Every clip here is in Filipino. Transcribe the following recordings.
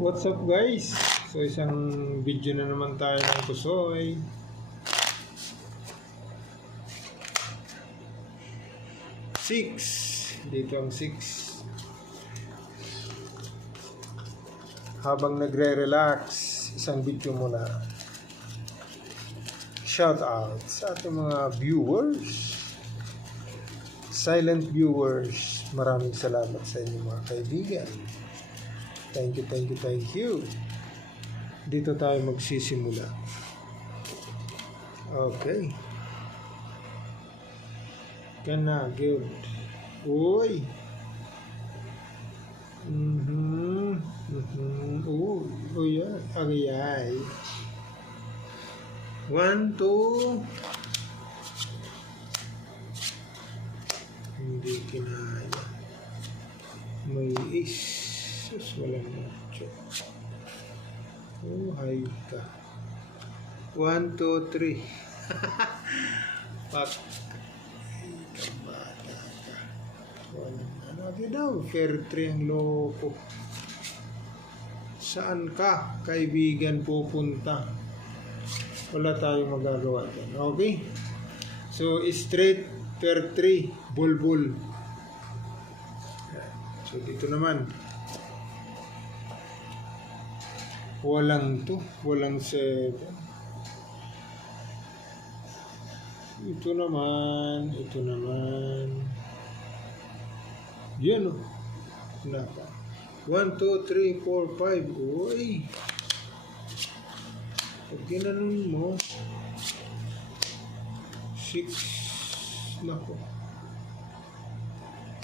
What's up guys? So isang video na naman tayo ng Kusoy. Six. Dito ang 6. Habang nagre-relax, isang video muna. Shout out sa ating mga viewers. Silent viewers. Maraming salamat sa inyo mga kaibigan. Thank you. Dito tayo magsisimula. Okay. Kana, good. Uy. Oh, yeah. Agayay. 1, 2. Hindi kinaya. May is. Sus, walang macho. Oh, hay ka. 1, 2, 3. Pak. Bata ka. Ano daw? Fair 3 ang loko. Saan ka, kaibigan, pupunta? Wala tayong magagawa dyan. Okay? So, straight, fair 3, bulbul. So, dito naman. Walang 2, walang 7. Ito naman. Yan o. Naka. 1, 2, 3, 4, 5. Uy. Pag ginanon mo, 6. Nako.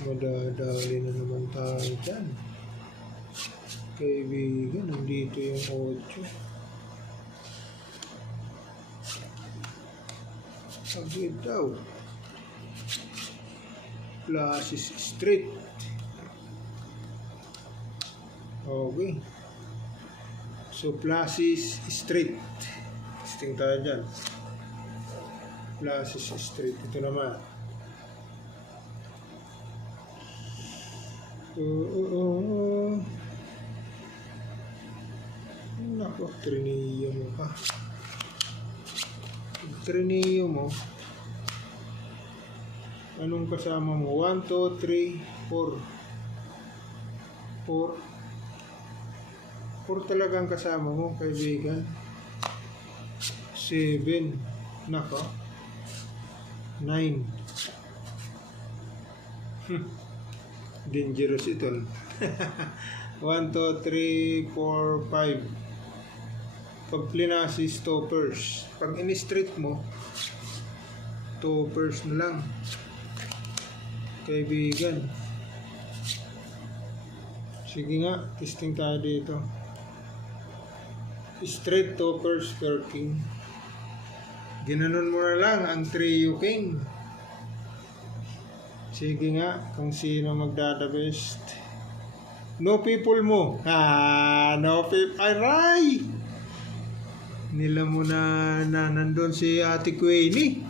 Madadali na naman tayo dyan. Kaibigan, nandito yung 8. Saglit daw. Plus is straight. Okay. So plus is straight. Testing tayo dyan. Plus is straight. Ito naman. Nako, trineo mo ka. Trineo mo. Anong kasama mo? 1, 2, 3, 4. 4 talagang kasama mo, kaibigan. 7. Nako. 9. Dangerous ito. 1, 2, 3, 4, 5. Pag plinasis, toppers. Pag in-street mo, toppers na lang. Kaibigan. Sige nga, testing tayo dito. Straight, toppers, per king. Ginanon mo na lang ang trio king. Sige nga, kung sino magdada best. No people mo. No people. Aray! Nila mo na nandun si Ate Queenie.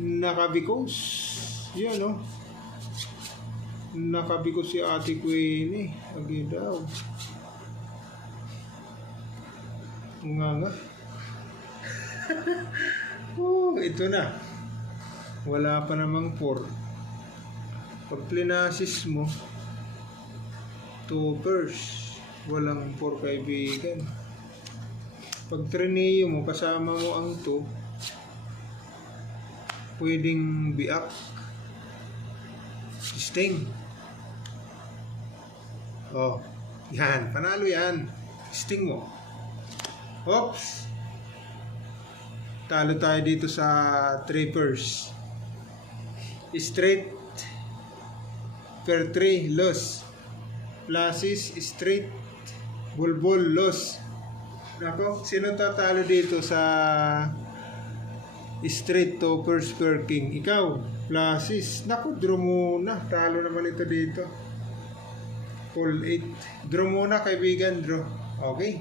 Nakabikos. Yan o. Nakabikos si Ate Queenie. Agi daw. Nga. Oh, ito na. Wala pa namang 4. Pag plinasis mo, toppers. Walang 4, kaibigan. Pag trineo mo, kasama mo ang 2, pwedeng biak. Sting. Oh, yan. Panalo yan. Sting mo. Oops. Talo tayo dito sa trippers. Straight. Per 3, loss. Pluses, straight. Bulbul, loss. Nako, sino tatalo dito sa straight, toppers, per king? Ikaw, pluses. Nako, draw muna. Talo naman ito dito. Full 8. Draw muna, kaibigan, draw. Okay.